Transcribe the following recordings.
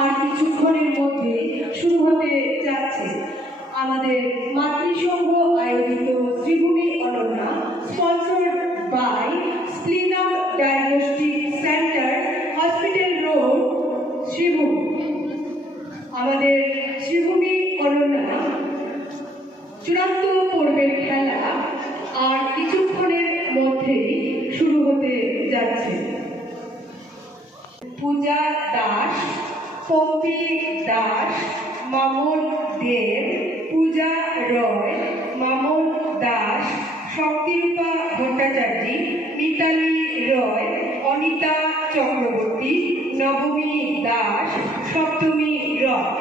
আর কিছুক্ষণের মধ্যে শুরু হতে যাচ্ছে। আমাদের মাতৃসংঘ আয়োজিত শ্রীভূমি অনন্যা, স্পন্সর্ড বাই স্প্লিনাম diagnostic centre, hospital road, Sribhumi. আমাদের শ্রীভূমি অনন্যা চূড়ান্ত পর্বের খেলা আর কিছুক্ষণের মধ্যেই শুরু হতে যাচ্ছে। পূজা দাস, পম্পি দাস, মামন দেব, পূজা রয়, মামন দাস, শক্তিরূপা ভট্টাচার্য, মিতালি রয়, অনিতা চক্রবর্তী, নবমী দাস, সপ্তমী রয়।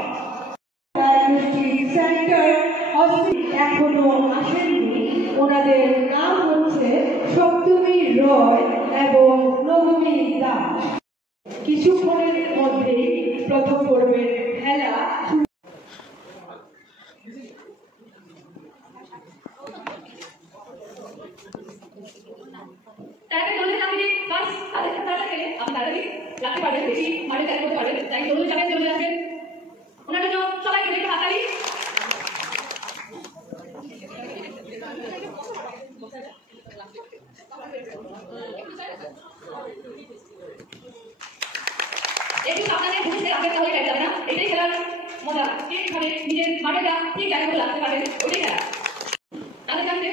সেন্টার এখনো আসেননি, ওনাদের নাম হচ্ছে সপ্তমী রয় এবং নবমী দাস। কিছুক্ষণের মধ্যেই প্রথম পর্বের খেলা একটু সাবধানে বুঝে আগে তাহলে কেটে যাবে না। এটাই খেলার মজা। ঠিকভাবে নিজের মাঠেটা ঠিক জায়গা করে লাগতে পারবেন, ওটাই খেলা। তাদের জানতে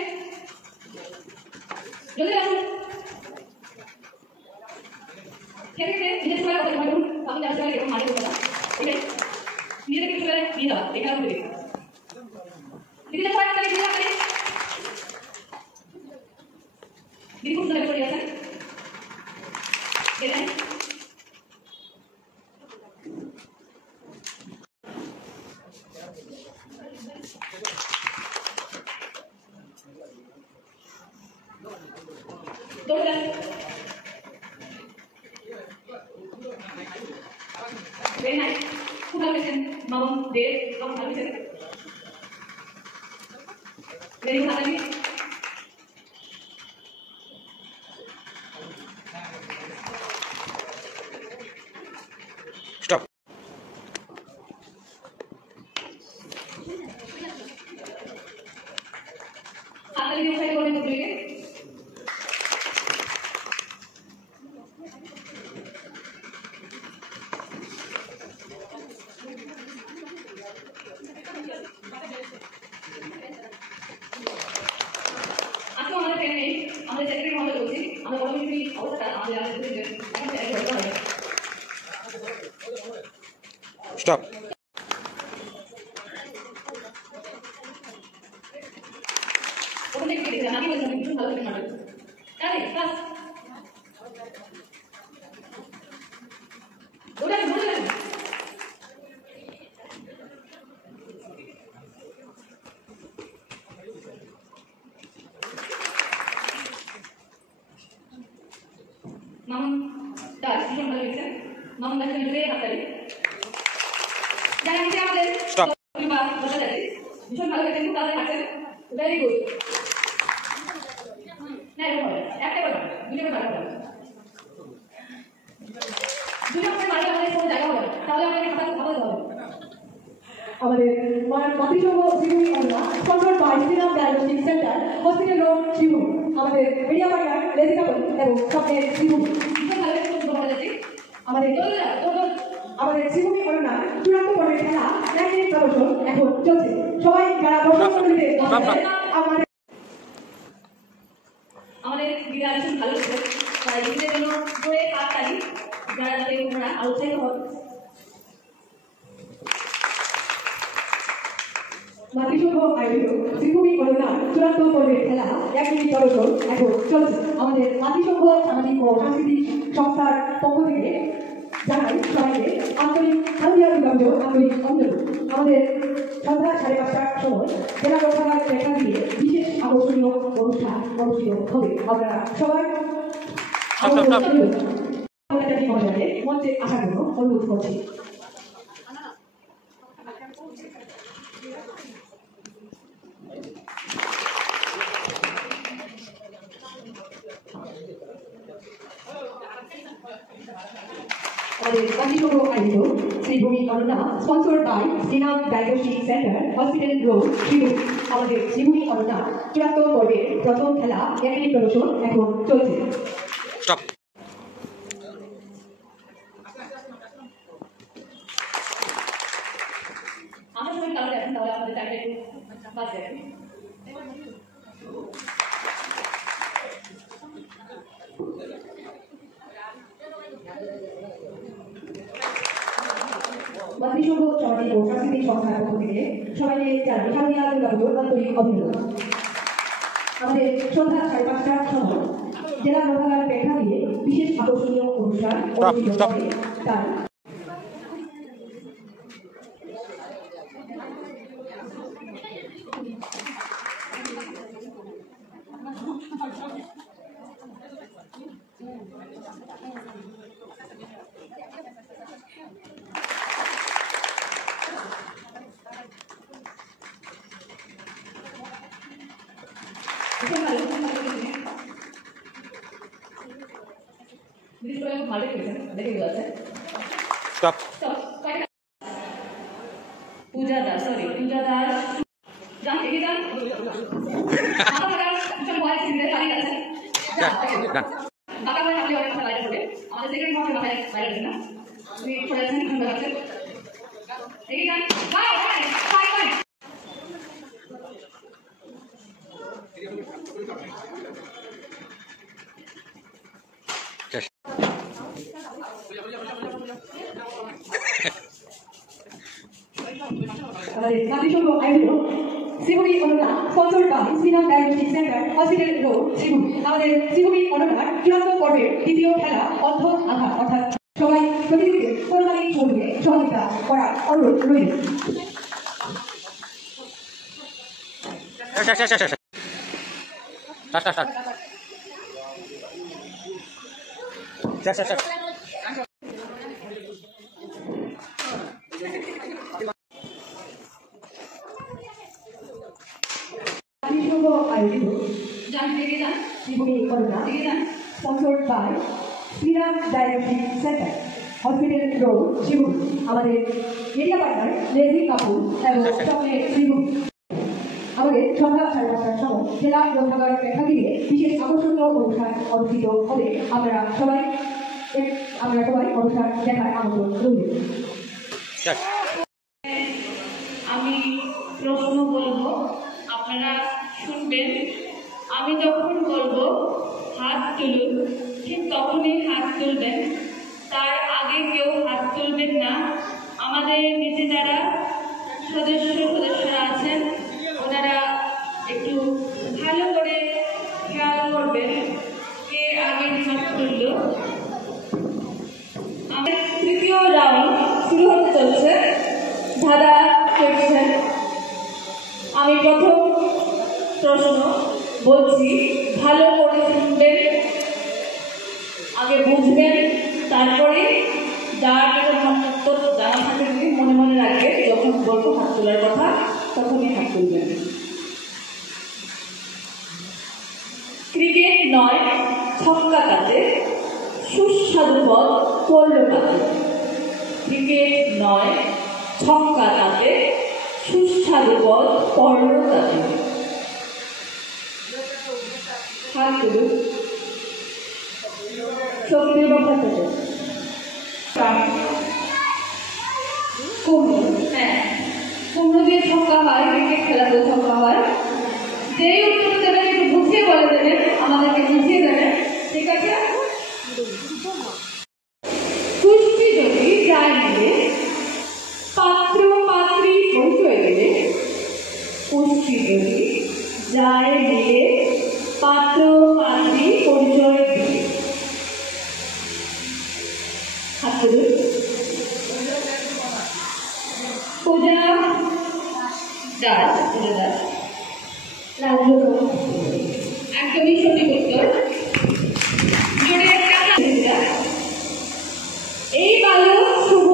যদি আসুন খেলে নিজের সবাই কথা বলুন, আপনি যার সবাই এরকম মাঠে কথা এটাই নিজেদেরকে চলে নিয়ে যাওয়া এই খেলার মধ্যে দিদি সবাই আপনাকে দিয়ে রাখবেন। দিদি খুব সুন্দর করে আছেন দেখেন very nice. Who have listened? Mom, Dave, come have listened. Very good, Natalie. Stop. Natalie, you say going to do it. Stop. Stop. Very good. আমাদের মাতৃসংঘ শ্রীভূমি অনন্যা, স্পন্সর্ড বাই স্প্লিনাম diagnostic centre, hospital road, Sribhumi. আমাদের media partner লেজিকাবল এবং স্বপ্নের শ্রীভূমি। আমাদের শ্রীভূমি অনন্যা চূড়ান্ত পর্বের খেলা 1 minute প্রদর্শন এখন চলছে। সবাই যারা দর্শক মণ্ডলীতে আমাদের দিদি আলোচনা ভালো ছিল, তাই দিদিদের জন্য জোরে হাততালি, যারা যাতে ওনারা আলোচিত হন। মাতৃসংঘ আয়োজিত শ্রীভূমি অনন্যা চূড়ান্ত পর্বের খেলা 1 মিনিট প্রদর্শন এখন চলছে। আমাদের মাতৃসংঘ সামাজিক ও সাংস্কৃতিক সংস্থার পক্ষ থেকে জানাই সবাইকে আন্তরিক শারদীয়া দুর্গাপুজো আন্তরিক অভিনন্দন। আমাদের সন্ধ্যা 5:30টার সময় জেলা গ্রন্থাগার প্রেক্ষাগৃহে দিয়ে বিশেষ আকর্ষণীয় অনুষ্ঠান অনুষ্ঠিত হবে। আপনারা সবাই মঞ্চে আসার জন্য অনুরোধ করছি। আমাদের জাতিসংঘ আয়োজিত Sribhumi Ananya sponsored by Srinath diagnostic centre hospital road Sribhumi. আমাদের শ্রীভূমি অনন্যা চূড়ান্ত পর্বের প্রথম খেলা একাডেমিক প্রদর্শন এখন চলছে। স্টপ। আমরা সবাই তাহলে এখন তাহলে আমাদের টাইমটা একটু বাজে জাতিসংঘ সামাজিক ও সাংস্কৃতিক সংস্থার পক্ষ থেকে সবাইকে জানাই শারদীয়া দুর্গাপুজোর আন্তরিক অভিনন্দন। আমাদের সন্ধ্যা 5:30টার সময় জেলা গ্রন্থাগার প্রেক্ষাগৃহে বিশেষ আকর্ষণীয় অনুষ্ঠান অনুষ্ঠিত হবে। তার স্টপ। পূজা দাস সরি পূজা দাস জান এগিয়ে যান আমাদের কিছু ভয় ছিঁড়ে দাঁড়িয়ে আছে বাঁকা হয়ে আপনি অনেক কথা বাইরে পড়বে আমাদের সেকেন্ড মধ্যে মাথায় বাইরে দেন না আপনি পড়ে আছেন সুন্দর আছে এগিয়ে যান বাই বাই বাই বাই আমাদের জাতিসংঘ আয়োজিত Sribhumi Ananya sponsored by Srinath diagnostic centre hospital road Sribhumi. আমাদের শ্রীভূমি অনন্যার চূড়ান্ত পর্বের দ্বিতীয় খেলা অর্ধ আঘাত অর্থাৎ সবাই প্রতিযোগীদের কোনোভাবে ছড়িয়ে সহযোগিতা করার অনুরোধ রইল। জাতিসংঘ আয়োজিত জান এগিয়ে যান শ্রীভূমি অনন্যা এগিয়ে যান sponsored by Srinath diagnostic centre hospital road Sribhumi. আমাদের মিডিয়া পার্টনার লেজি কাপুর এবং চকলেট শ্রীভূমি। আমাদের সন্ধ্যা 5:30টার সময় জেলা গ্রন্থাগার প্রেক্ষাগৃহে বিশেষ আকর্ষণীয় অনুষ্ঠান অনুষ্ঠিত হবে। আমরা সবাই অনুষ্ঠান দেখার আমন্ত্রণ রইল। আমি প্রশ্ন বলবো আপনারা শুনবেন আমি যখন বলবো হাত তুলুন ঠিক তখনই হাত তুলবেন তার আগে কেউ হাত তুলবেন না আমাদের নিচে যারা সদস্যরা আছেন ওনারা একটু ভালো করে খেয়াল করবেন কে আগে হাত তুলল আমাদের তৃতীয় রাউন্ড শুরু হতে চলছে ধাঁধা কোয়েশ্চেন আমি প্রথম প্রশ্ন বলছি ভালো করে শুনবেন আগে বুঝবেন তারপরে যার উত্তর জানা থাকে যদি মনে মনে রাখবে যখন বলবো হাত তোলার কথা তখনই হাত তুলবেন ক্রিকেট নয় ছক্কা কাটে সুস্বাদু পদ পড়ল কাটে ক্রিকেট নয় ছক্কা কাটে সুস্বাদু পদ পড়ল কাটে হাত তুলুন সক্রিয় বক্তা কুমড়ো হ্যাঁ কুমড়ো দিয়ে ছক্কা হয় ক্রিকেট খেলাতে ছক্কা হয় যেই উত্তর দেবেন একটু বুঝিয়ে বলে দেবেন আমাদেরকে বুঝিয়ে দেবেন ঠিক আছে কুষ্টি যদি যায় মিলে পাত্র পাত্রী পরিচয় গেলে কুষ্টি যদি যায় মিলে পাত্র পাত্রী পরিচয় দিলে হাত তুলুন পূজা দাস একদমই সঠিক উত্তর জোরে একটা এই বালক শুভ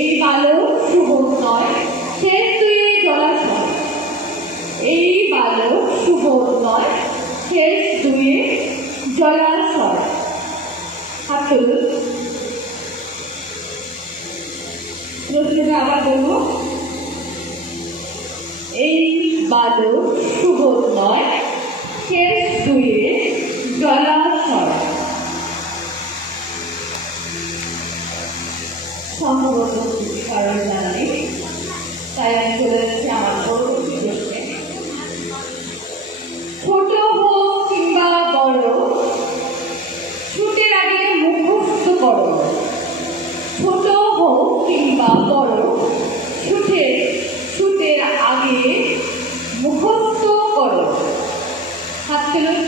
এই বালক শুভ নয় শেষ দুয়ে জলাশয় এই বালক শুভ নয় শেষ দুয়ে জলাশয় তুলুন। প্রশ্নটা আবার বলবো। এই বালক সুবোধ নয়, শেষ দুয়ে জলাশয়। সম্ভবত কারণ জানি, তাই আমি চলে যাচ্ছি আমার পরবর্তী প্রশ্নে। ছোট হোক কিংবা বড়, ছুটের আগে মুখস্থ করো। ছোট হোক কিংবা বড়, ছুটের আগে মুখস্থ করো। হাত তুলুন।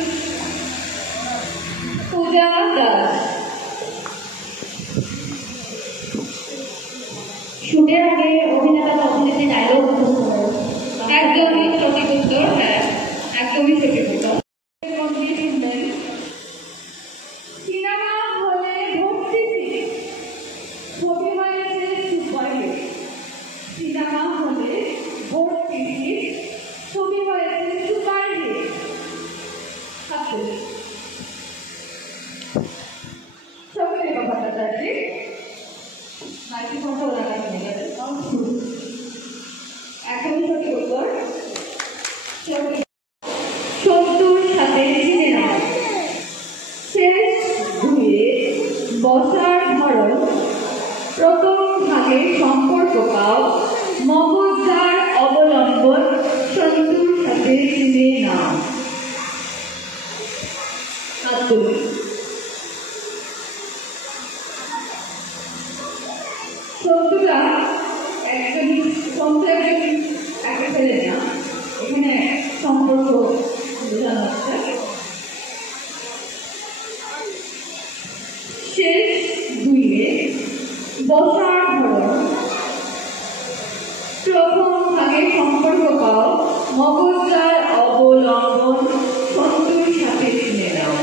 পূজা দাস। শুটের আগে অভিনেতা বা অভিনেত্রী ডায়লগ মুখস্থ করো। একদমই সঠিক উত্তর। হ্যাঁ, একদমই সঠিক উত্তর। সিনেমা হলে ভর্তি সিট, ছবি হয়েছে সুপারহিট। সিনেমা হলে ভর্তি সিট, ছবি হয়েছে সুপারহিট। ছবির কথাটা চাচ্ছি মাইক্রোফোনটা ওনার কাছে নিয়ে গেছে। একদমই সঠিক উত্তর। সন্তুর সাথে চিনে নাও। শেষ দুয়ে বসার ধরন, প্রথম ভাগে সম্পর্ক পাও, মগজার অবলম্বন, সন্তুর সাথে চিনে নাও। সন্তুরা একদমই একটা ছেলে না, এখানে সম্পর্ক বোঝানো হচ্ছে। শেষ দুইয়ে বসার ধরন, প্রথম ভাগে সম্পর্ক পাও, মগজার অবলম্বন, সন্তুর সাথে চিনে নাও।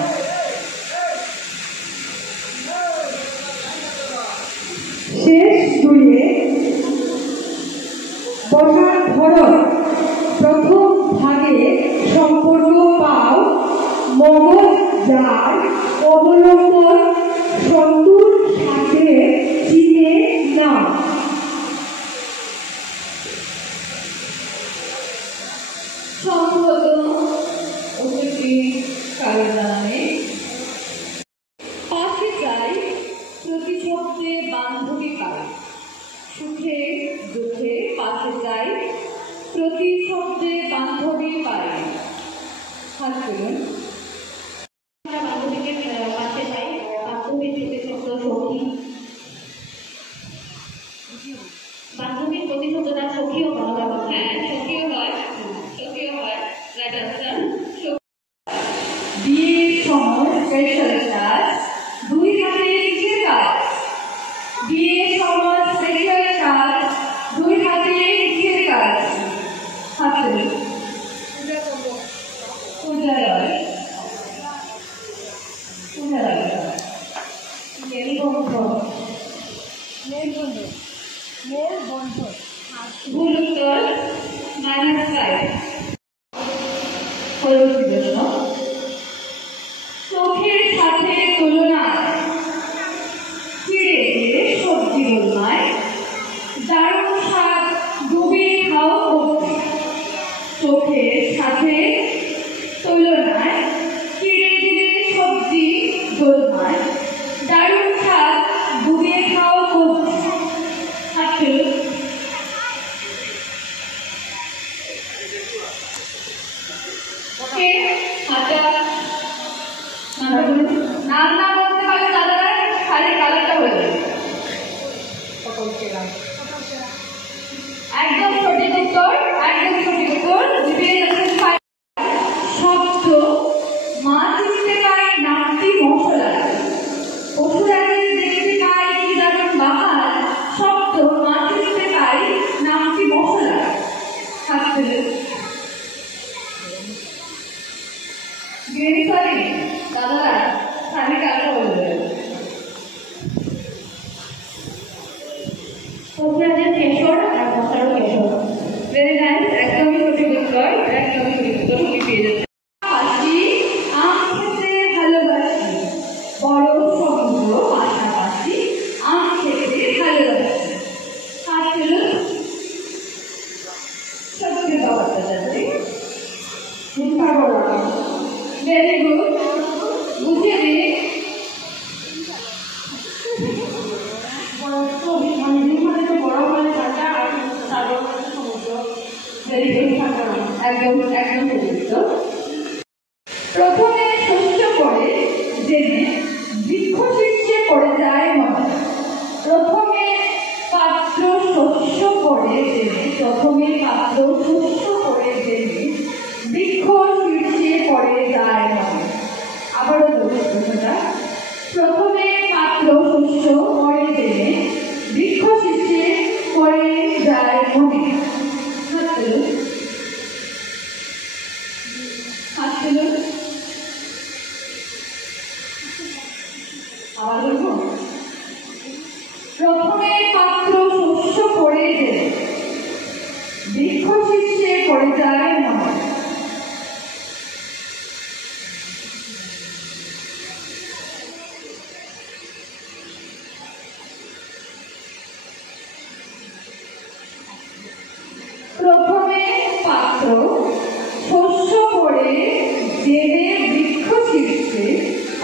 শেষ দুইয়ে বসার ধরন, প্রথম ভাগে সম্পর্ক পাও, মগজ যার অবলম্বন, সন্তুর সাথে চিনে নাও। সম্ভবত উত্তরটি কারো জানা নেই। পাশে চাই, প্রতি শব্দে বান্ধবী পাই। সুখে দুঃখে পাশে চাই, প্রতি শব্দে বান্ধবী পাই। হাত তুলুন। বান্ধবীকে পাশে চাই, বান্ধবীর প্রতিশব্দ সখী। বান্ধবীর প্রতিশব্দটা সখীও বলা যাবে। হ্যাঁ, সখীও হয়, সখীও হয়। Right answer. বিয়ের সময় স্পেশাল কাজ, দুই হাতে কিসের কাজ? বিয়ের সময় স্পেশাল কাজ, দুই হাতে কিসের কাজ? হাতে পূজা রয়। পূজা রয়। ভুল উত্তর, -5। পরবর্তী প্রশ্ন। চোখের সাথে তুলনায়, চিড়ে চিড়ে সবজি গোলমায়, দারুণ স্বাদ ডুবিয়ে খাও কবজি। চোখের সাথে তুলনায়, চিড়ে চিড়ে সবজি গোলমায়, দারুণ স্বাদ ডুবিয়ে খাও কবজি। হাতে হাতে নাম না বলতে পারলে দাদারা শাড়ির কালারটা হয়ে যাবে। একদম সঠিক উত্তর, একদম সঠিক উত্তর। জিপিএ বুঝে নে একদম একদম প্রথমে শস্য করে জেনে বৃক্ষ শীর্ষে পড়ে যায় মনে প্রথমে পাত্র শস্য করে জেনে বৃক্ষ শীর্ষে পড়ে যায় মনে আবারও কথাটা প্রথমে পাত্র শস্য করে জেনে বৃক্ষ শীর্ষে পড়ে যায় মনে আবার বলবো প্রথমে পাত্র শস্য করে জেনে বৃক্ষ শীর্ষে পড়ে যায় মনে প্রথমে পাত্র শস্য করে জেনে বৃক্ষ শীর্ষে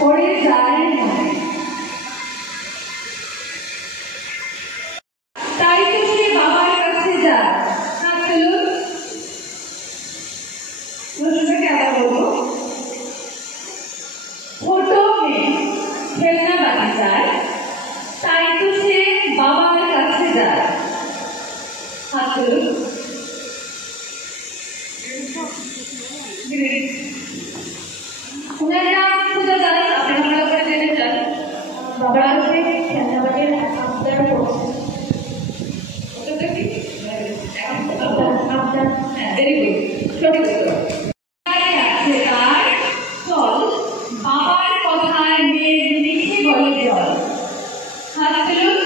পড়ে যায় মনে তাই তো সে বাবার কাছে যায় প্রশ্নটাকে আবার বলবো ছোট মেয়ে খেলনা বাড়ি যায় তাই তো সে বাবার কাছে যায় হাত তুলুন ওনার নাম খুঁজে যান আপনারা ভালো করে জেনে যান বাবার কাছে খেলনা বাড়ির আপনারা পড়ছেন ওটা কি আপনার হ্যাঁ ভেরি গুড সঠিক উত্তর আছে তার ফল বাবার কথায় মেঘ লিখে বলে জল হাত তুলুন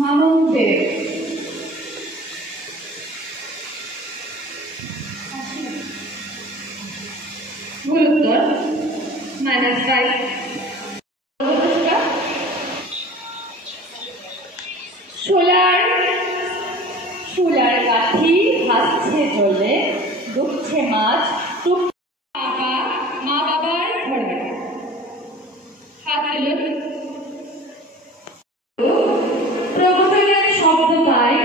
মামুন দেব ভুল উত্তর -5 সোলার কাঠি হাসছে জলে ডুবছে মাছ মা বাবার ঘরে হাত তুলুন প্রবচনের শব্দ পাই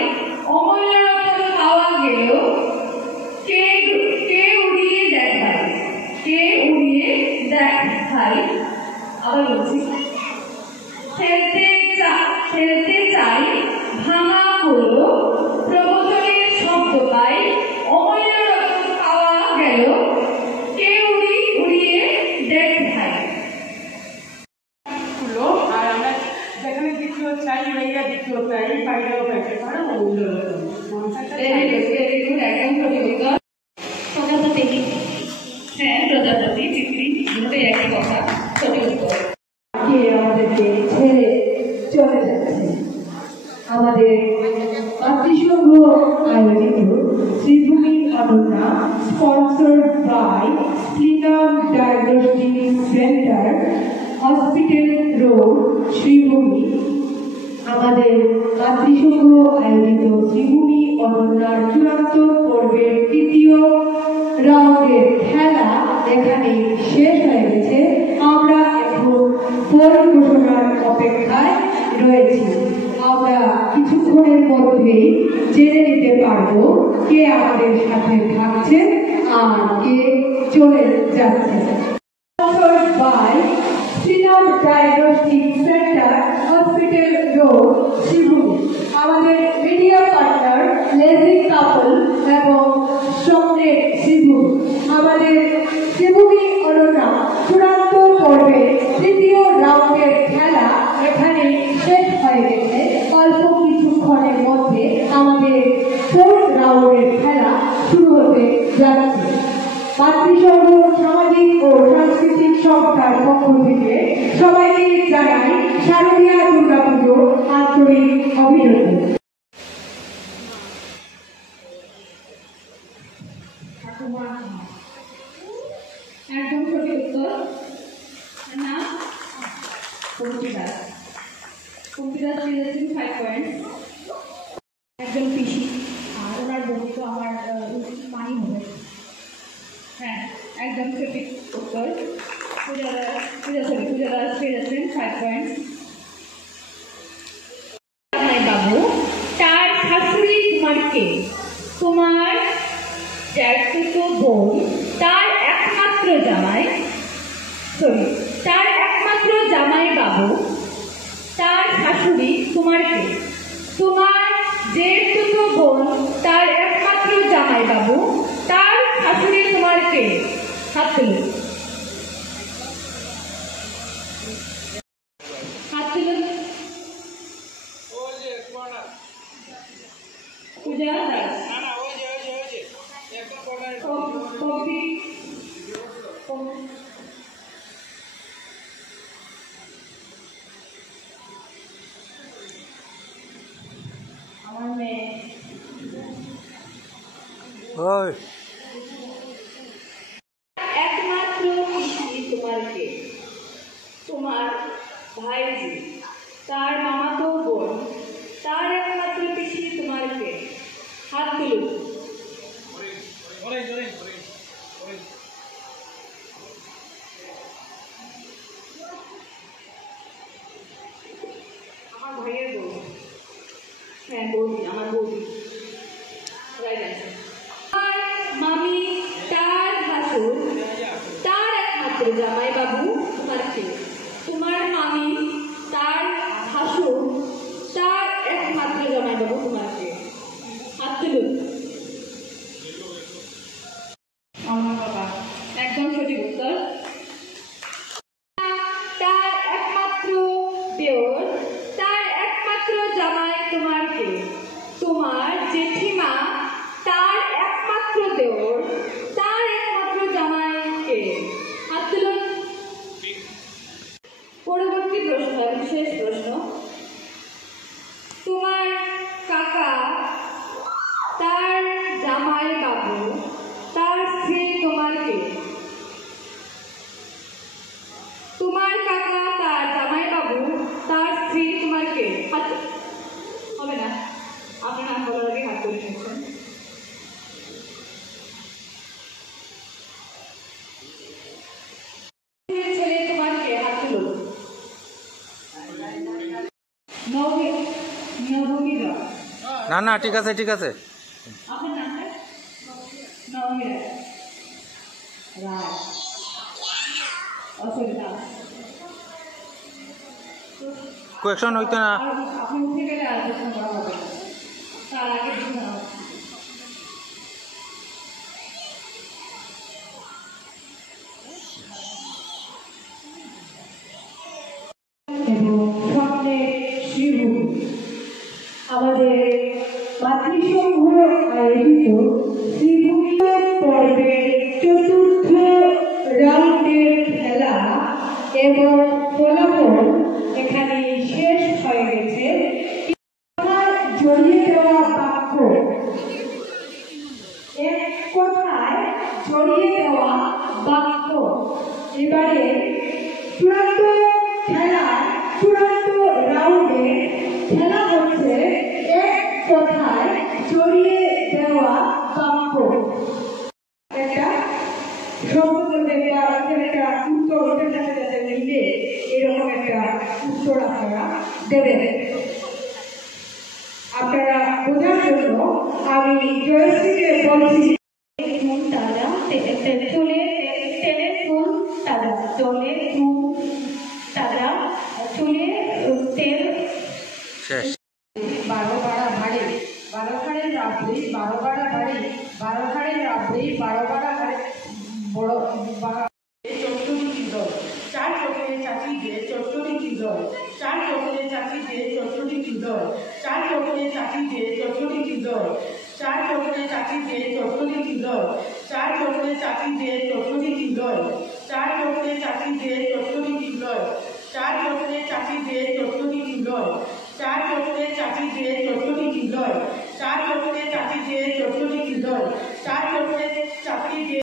অমূল্য রতন পাওয়া গেল কে উড়িয়ে দেখায় আবার বলছি খেলতে চাই ভাঙা হলো প্রবচনের শব্দ পাই অমূল্য রতন পাওয়া গেল কে উড়িয়ে দেখায় আর আমরা যেখানে দ্বিতীয় চাই মেয়েরা দ্বিতীয় চাই বাইরেও পাইতে পারে অমূল্য রতন প্রজাপতি হ্যাঁ প্রজাপতি চিত্রি দুটোই একই কথা সঠিক উত্তর আমাদেরকে ছেড়ে চলে যাচ্ছে আমাদের জাতিসংঘ আয়োজিত শ্রীভূমি অনন্যা স্পন্সর্ড বাই ক্লিনাম diagnostic centre hospital road Sribhumi আমাদের জাতিসংঘ আয়োজিত শ্রীভূমি অনন্যার চূড়ান্ত পর্বের তৃতীয় রাউন্ডের খেলা এখানে শেষ হয়ে গেছে আমরা এখন পরিঘোষণার অপেক্ষায় রয়েছি আমরা কিছুক্ষণের মধ্যেই জেনে নিতে পারবো কে আমাদের সাথে থাকছে আর কে চলে যাচ্ছে by Sriram diagnostic centre hospital road Sribhumi আমাদের মিডিয়া পার্টনার লেজি কাপল এবং সম্রাট সিধু আমাদের শ্রীভূমি অনন্যা চূড়ান্ত পর্বে তৃতীয় রাউন্ডের খেলা এখানে শেষ হয়ে গেছে অল্প কিছুক্ষণের মধ্যে আমাদের ফোর্থ রাউন্ডের খেলা শুরু হতে যাচ্ছে মাতৃসংঘ সামাজিক ও সাংস্কৃতিক সংস্থার পক্ষ থেকে সবাইকে জানাই শারদীয়া দুর্গাপুজোর আন্তরিক অভিনন্দন একদম সঠিক উত্তর না কম্পিউটার পেয়েছেন 5 পয়েন্ট একজন পিসি আর ওনার বোন তো আমার মাই হবে হ্যাঁ একদম সঠিক উত্তর। পূজা দাস পেয়ে যাচ্ছেন 5 পয়েন্ট। বাবু, তার শাশুড়ি তোমার কে? তোমার জ্যাঠতো বোন, তার একমাত্র জামাই বাবু, তার শাশুড়ি তোমার কে? তোমার জ্যাঠতো বোন, তার একমাত্র জামাই বাবু, তার শাশুড়ি তোমার কে? হাত তুলুন, হাত তুলুন। পূজা দাস, আমার মেয়ে একমাত্র পিসি তোমার কে? তোমার ভাইজি, তার মামাতো বোন, তার একমাত্র পিসি তোমার কে? হাত তুলুন। আমার ভাইয়ের বউ, হ্যাঁ বৌদি, আমার বৌদি। Right answer. মামি, তার ভাসুর, তার একমাত্র জামাই বাবু তোমার কে? তোমার মামি, তার ভাসুর, তার একমাত্র জামাই বাবু তোমার কে? হাত তুলুন। আমার বাবা, একদম সঠিক উত্তর। তার একমাত্র দেওর, তার একমাত্র জামাই তোমার কে? তোমার জেঠিমা, তার একমাত্র দেওর, তার একমাত্র জামাই কে? হাত তুলুন। পরবর্তী প্রশ্ন, শেষ প্রশ্ন। তোমার কাকা, তার জামাই বাবু, তার স্ত্রী তোমার কে? তোমার কাকা, তার জামাই বাবু, তার স্ত্রী তোমার কে? হাত হবে না, আপনার নাম বলার আগে হাত তুলে নিচ্ছেন। ছেলে তোমার কে? হাত তুলুন। নবমীরা। না ঠিক আছে ঠিক আছে। আপনার নামটা? নবমীরা রায়, অসুবিধা কোয়েকশন হইতো না। আপনি উঠে গেলে আর প্রশ্ন করা হবে না, তার আগে বুঝতে হবে। এবং স্বপ্নের শ্রীভূমি আমাদের মাতৃসংঘ আয়োজিত শ্রীভূমি পর্বের চতুর্থ রাউন্ডের খেলা এবং ফলাফল এখানে শেষ হয়ে গেছে। জড়িয়ে দেওয়া বাক্য, এক কথায় জড়িয়ে দেওয়া বাক্য। এবারে চূড়ান্ত খেলা, চূড়ান্ত রাউন্ডে খেলা হচ্ছে এক কথায় জড়িয়ে দেওয়া বাক্য। একটা শব্দ বলতে একটা উত্তর, ওটার সাথে যাতে মিলে এরকম একটা উত্তর আপনারা দেবেন। আপনারা বোঝার জন্য আমি জয়শ্রীকে বলছি, চুল তাজা, চুলে তেলের চুল তাজা, চুলে চুল তাজা, চুলে তেল শেষ। 12 বাড়া ভারী, 12 ঘাড়ের রাবড়ি, 12 বাড়া ভারী, 12 ঘাড়ের রাবড়ি, 12 বাড়া ভারী, বড় চট্টনি কি দল, 4 চোখে চাচি দিয়ে চট্টনি কি দল, 4 চোখে চাচি দিয়ে চট্টনি কি দল, 4 চোখে চাচি দিয়ে চট্টনি কি দল, 4 চোখে চাচি দিয়ে চট্টনি কি দল, 4 চোখে চাচি দিয়ে চট্টনি কি দল, 4 চোখে চাচি দিয়ে চট্টনি কি দল, 4 চোখে চাচি দিয়ে চট্টনি কি দল, 4 চোখে চাচি দিয়ে চট্টনি কি দল, 4 চোখে চাচি দিয়ে চট্টনি কি দল, 4 চোখে চাচি দিয়ে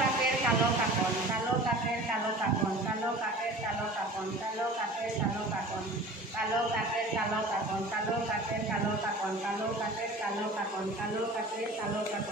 কাকের কালো কাকন, কালো কাকের কালো কাকন, কালো কাকের কালো কাকন, কালো কাকের কালো কাকন, কালো কাকের কালো কাকন, কালো কাকের কালো কাকন, কালো কাকের কালো কাকন, কালো কাকের কালো কাকন।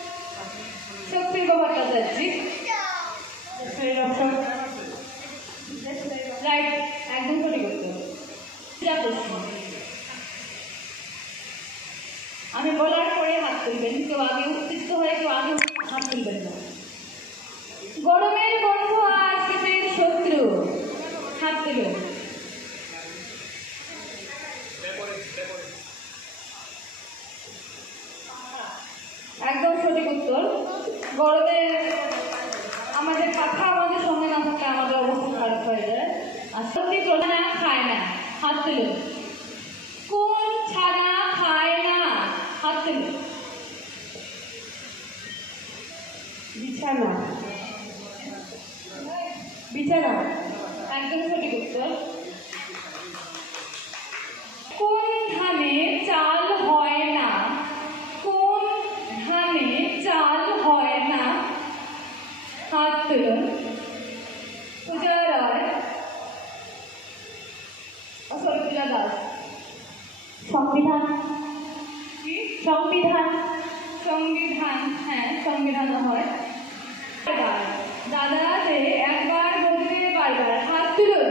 তুলবেন না। গরমের বন্ধু আর শীতের শত্রু, হাত তুলুন। একদম সঠিক উত্তর। গরমের আমাদের পাখা আমাদের সঙ্গে না থাকলে আমাদের অবস্থা খারাপ হয়ে যায়। আর সত্যি ছানা খায় না, হাত তুলুন। কোন ছানা খায় না, হাত তুলুন। বিছানা, বিছানা, একদম সঠিক উত্তর। কোন ধানে চাল হয় না, কোন ধানে চাল হয় না, হাত তুলুন। পূজা রায়, সরি পূজা দাস। সংবিধান, কি? সংবিধান, সংবিধান, হ্যাঁ সংবিধান হয়। দাদা যে একবার বলতে বারবার, হাত তুলুন।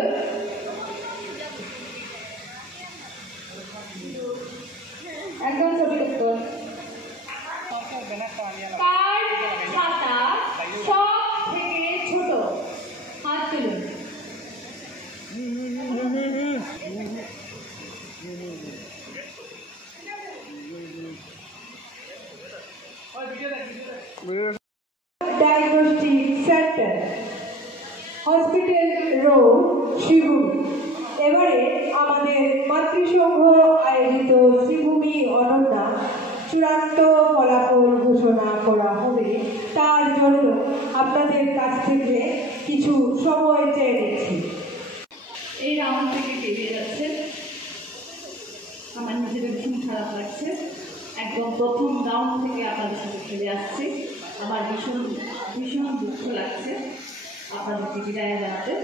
একদম সঠিক উত্তর। কার ছাতা সব থেকে ছোট, হাত তুলুন। Diagnostic centre, hospital road, Sribhumi. এবারে আমাদের মাতৃসংঘ আয়োজিত শ্রীভূমি অনন্যা চূড়ান্ত ফলাফল ঘোষণা করা হবে। তার জন্য আপনাদের কাছ থেকে কিছু সময় চেয়ে নিচ্ছি। এই রাউন্ড থেকে বেরিয়ে যাচ্ছে, আমার নিজেদের ভীষণ খারাপ লাগছে। একদম প্রথম রাউন্ড থেকে আপনাদের সাথে ফিরে আসছি, আমার ভীষণ ভীষণ দুঃখ লাগছে আপনাদেরকে বিদায় জানাতে,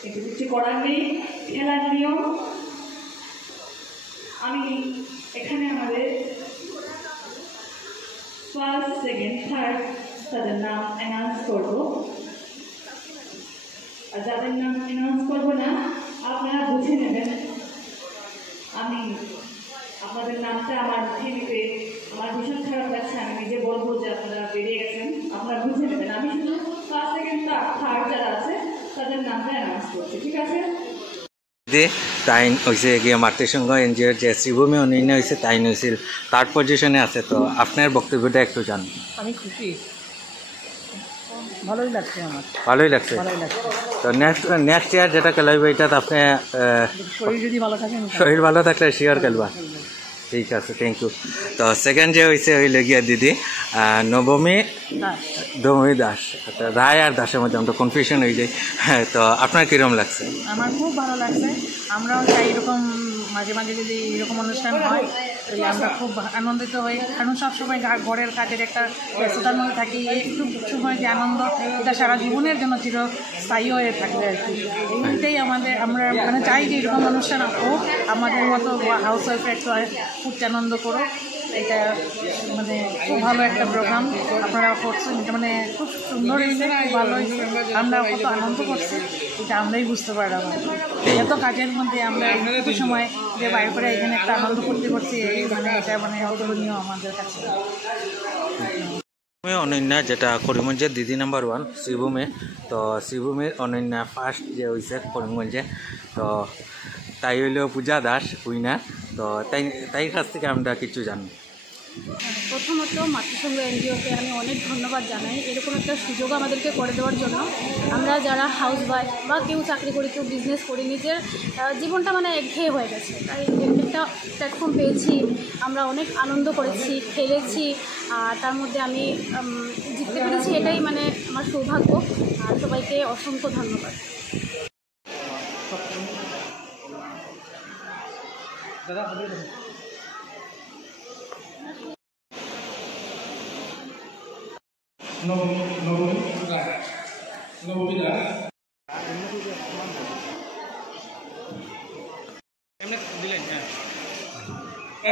কিন্তু কিছু করার নেই, খেলার নিয়ম। আমি এখানে আমাদের ফার্স্ট, সেকেন্ড, থার্ড তাদের নাম অ্যানাউন্স করবো, আর যাদের নাম অ্যানাউন্স করবো না আপনারা বুঝে নেবেন। আমি আপনাদের নামটা আমার মুখে নিতে আমার ভীষণ খারাপ লাগছে, আমি নিজে বলবো যে আপনারা বেরিয়ে গেছেন, আপনারা বুঝে নেবেন। আমি শুধু ফার্স্ট, সেকেন্ড, থার্ড যারা আছে তাদের নামটা অ্যানাউন্স করছি, ঠিক আছে? তাই হয়েছে গিয়ে মাতৃসংঘ এনজিওর যে শ্রীভূমি অনন্যা হয়েছে তাই হয়েছিল থার্ড পজিশনে আছে। তো আপনার বক্তব্যটা একটু জানুন। আমি খুশি, ভালোই লাগছে আমার, ভালোই লাগছে। ভালোই লাগছে। তো নেক্সট ইয়ার যেটা খেলাইবে এটা আপনি শরীর যদি ভালো থাকে শরীর ভালো থাকলে শিওর খেলবা। ঠিক আছে, থ্যাংক ইউ। তো সেকেন্ড যে হয়েছে হইলে গিয়া দিদি নবমী দমী দাস, রায় আর দাসের মধ্যে আমরা কনফিউশন হয়ে যাই। হ্যাঁ, তো আপনার কীরকম লাগছে? আমার খুব ভালো লাগছে। আমরাও চাই এরকম মাঝে মাঝে যদি এরকম অনুষ্ঠান হয় তাহলে আমরা খুব আনন্দিত হই, কারণ সবসময় ঘরের কাজের একটা ব্যস্ততার মধ্যে থাকি। একটু সময় যে আনন্দ, এটা সারা জীবনের জন্য চিরস্থায়ী হয়ে থাকবে আর কি। এইটাই আমরা মানে চাই যে এরকম অনুষ্ঠান হোক, আমাদের মতো হাউস ওয়াইফে একটু ফুর্তি আনন্দ করো। এটা মানে খুব ভালো একটা প্রোগ্রাম আপনারা করছেন, এটা মানে খুব সুন্দর হয়েছে, খুব ভালো হয়েছে। আমরা কত আনন্দ করছি এটা আমরাই বুঝতে পারলাম। এত কাজের মধ্যে আমরা একটু সময় যে বাইরে করে এখানে একটা আনন্দ করতে করছি, মানে এটা মানে অতুলনীয় আমাদের কাছে। অনন্যা যেটা করিমগঞ্জের দিদি নাম্বার 1 শ্রীভূমি, তো শ্রীভূমির অনন্যা ফার্স্ট যে হয়েছে করিমগঞ্জে, তো তাই হইলেও পূজা দাস উইনার। তো তাই কাছ থেকে আমরা কিছু জানি। প্রথমত মাতৃসংঘ এনজিওকে আমি অনেক ধন্যবাদ জানাই এরকম একটা সুযোগ আমাদেরকে করে দেওয়ার জন্য। আমরা যারা হাউস ওয়াইফ বা কেউ চাকরি করি, কেউ বিজনেস করি, নিজের জীবনটা মানে একঘেয়ে হয়ে গেছে, তাই একটা প্ল্যাটফর্ম পেয়েছি, আমরা অনেক আনন্দ করেছি, খেলেছি, আর তার মধ্যে আমি জিততে পেরেছি, এটাই মানে আমার সৌভাগ্য। আর সবাইকে অসংখ্য ধন্যবাদ।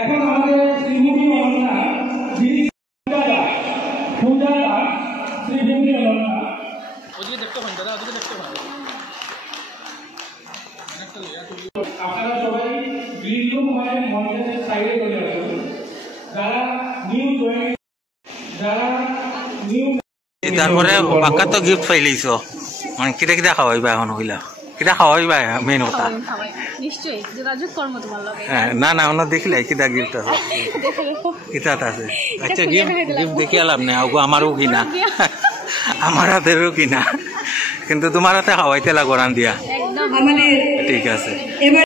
এখন আমাদের শ্রীভূমি অনন্যা পূজা দাস শ্রীভূমি অনন্যা আপনারা সবাই গ্রিন রুম হয়ে মঞ্চের সাইডে চলে আসুন। যারা নিউ তারপরে বাক্কা তো গিফট পাইলিছ মানে কিটা কিটা খাওয়াইবা এখন হইলা কিটা খাওয়াইবা মেইন কথা খাওয়াই নিশ্চয়ই যোগাযোগ কর্ম তোমার লগে না না অন্য দেখলে কিটা গিফট আছে কিটা আছে আচ্ছা গিফট গিফট দেখি আলাম না আমারও কিনা আমার হাতেরও কিনা কিন্তু তোমার হাতে খাওয়াইতে লাগো রান দিয়া একদম আমাদের ঠিক আছে এবার